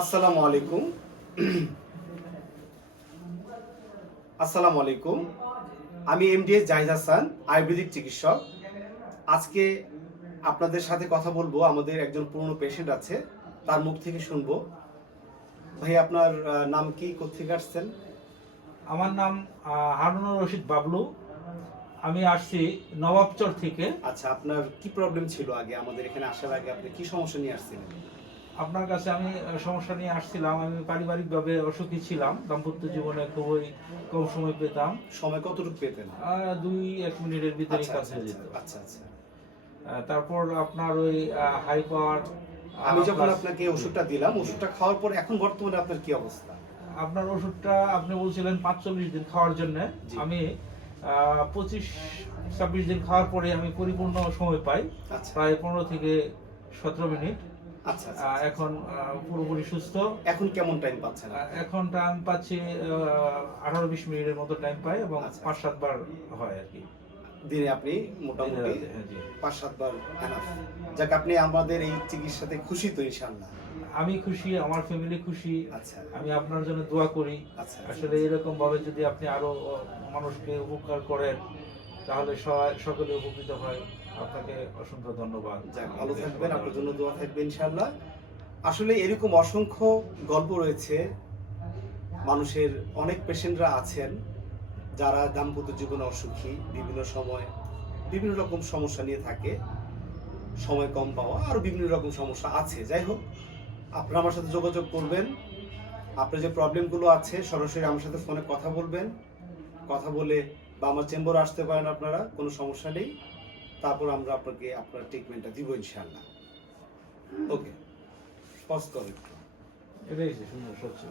আসসালামু আলাইকুম। আসসালামু আলাইকুম। আমি এমডিএস জাহিদ হাসান, আয়ুর্বেদিক চিকিৎসক। আজকে আপনাদের সাথে কথা বলবো, আমাদের একজন পুরনো পেশেন্ট আছে, তার মুখ থেকে শুনবো। ভাই, আপনার নাম কি, কোত্থেকে আসছেন? আমার নাম হারুনুর রশিদ বাবলু। আমি আসছি নবাবচর থেকে। আচ্ছা, আপনার কি প্রবলেম ছিল আগে? আমাদের এখানে আসার আগে আপনি কি সমস্যা নিয়ে আসছিলেন? আপনার কাছে আমি সমস্যা নিয়ে আসছিলাম। আমি পারিবারিকভাবে অসুখী ছিলাম, দাম্পত্য জীবনে খুবই কম সময় পেতাম। সময় কতটুকু পেতেন? 2-1 মিনিটের ভিতরে আচ্ছা কাজ আচ্ছা হয়ে আচ্ছা যেত। আচ্ছা আচ্ছা। তারপর আপনার ওই হাই পাওয়ার, আমি যখন আপনাকে ওষুধটা দিলাম, ওষুধটা খাওয়ার পর এখন বর্তমানে আপনার কি অবস্থা? আপনার ওষুধটা আপনি বলছিলেন 45 দিন খাওয়ার জন্য। জি। আমি 25-26 দিন খাওয়ার পরে আমি পরিপূর্ণ সময় পাই, আচ্ছা প্রায় 15 থেকে 17 মিনিট। আচ্ছা আচ্ছা আচ্ছা। এখন পুরোপুরি সুস্থ। এখন কেমন টাইম পাচ্ছেন? এখন টাইম পাচ্ছি 18-20 মিনিটের মতো টাইম পাই এবং আচ্ছা। 5-7 বার হয় আর কি। দিনে আপনি মোটামুটি দিনে রাতে, হ্যাঁ জি। 5-7 বার এনাফ। যাক, আপনি আমাদের এই চিকিৎসাতে খুশি তো ইনশাআল্লাহ? আমি খুশি, আমার ফ্যামিলি খুশি। আচ্ছা আমি আপনার জন্য দোয়া করি। আচ্ছা। আসলে এরকম ভাবে যদি আপনি আরো মানুষকে উপকার করেন তাহলে সকলে উপকৃত হয়। আপনাকে অসংখ্য ধন্যবাদ। যাক, ভালো থাকবেন, আপনার জন্য দোয়া থাকবে ইনশাআল্লাহ। আসলে এরকম অসংখ্য গল্প রয়েছে। মানুষের অনেক পেশেন্টরা আছেন যারা দাম্পত্য জীবনে অসুখী, বিভিন্ন সময় বিভিন্ন রকম সমস্যা নিয়ে থাকে, সময় কম পাওয়া, আরও বিভিন্ন রকম সমস্যা আছে। যাই হোক, আপনারা আমার সাথে যোগাযোগ করবেন। আপনার যে প্রবলেমগুলো আছে সরাসরি আমার সাথে ফোনে কথা বলবেন। কথা বলে বা আমার চেম্বারে আসতে পারেন আপনারা, কোনো সমস্যা নেই। তারপর আমরা আপনাকে আপনার ট্রিটমেন্টটা দিব ইনশাআল্লাহ। ওকে, পজ করো একটু। এটাই সুন্দর সচ্ছল।